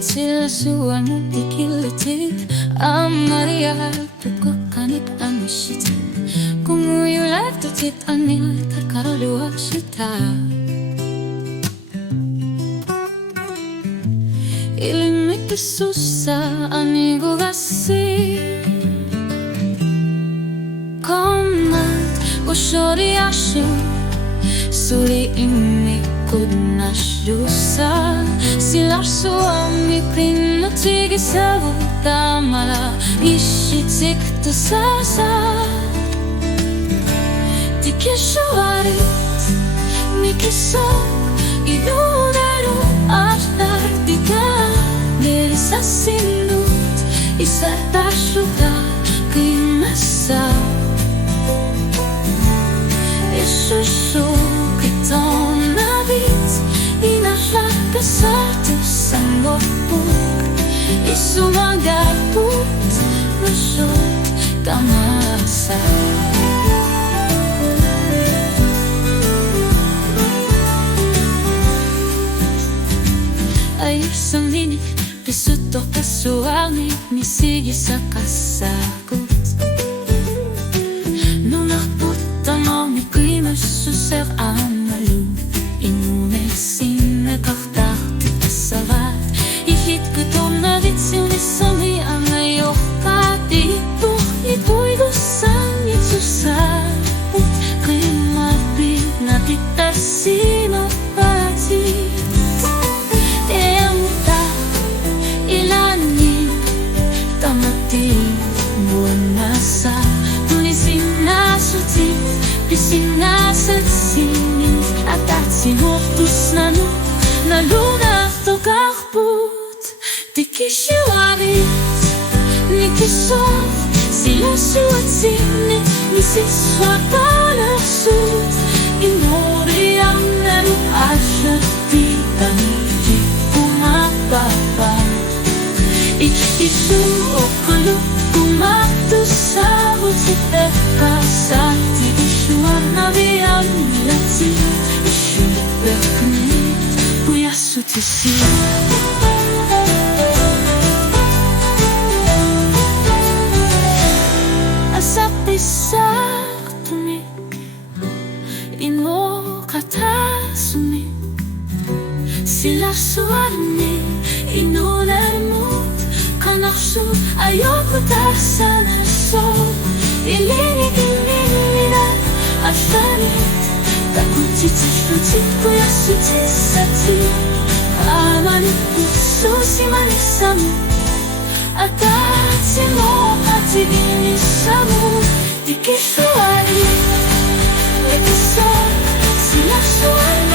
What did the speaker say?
silasuan ikilitin Amaria tukkakanit amishiti Kumuyulatutit anil takaruluashita Ilimikisusa anigugasi Komand ushoriashu Suli imikod na shusa Silarsu amikrin no tigisabu Tamara ishitik to sasa Tikishuarit Mikisok Inudaru Ashtar dika Nerisa sinut Isa tashuda Kimasa Isushu Kiton nabit Inashaka satu sanggopuk Isumagaput Nusot Tamasa Ayusang linig Pisuto kasuangit Nisigi sa kasakot Nung nakputan o may klimasusir ang malu Inunesin na kafta Savat Ihit ko to na ritsin Isami ang ayok Katito Ito'y gusan Itsusapot Klimabi Natitasin o pati Sinasasinin at sinoptos na no Nalunag to kakput Tikishiwarit Nikisov Silasuat sinit Nisiswat palasut Inori ang nano Asyat titan Di kumapapa Isu o kuluk Kumatos sa Utsite kasati Nabiyan nilati Ishubeknit Buyasutisi Asapisak tumik Ino katasumi Silasuarni Inulermut Kanaksu Ayoko tasanaso Ilinig Ashtarit Takutitisutit Buyasutisati Amanit Susimanisamu Atatimo Atinisamu Tikishuari Nekisok Silasuari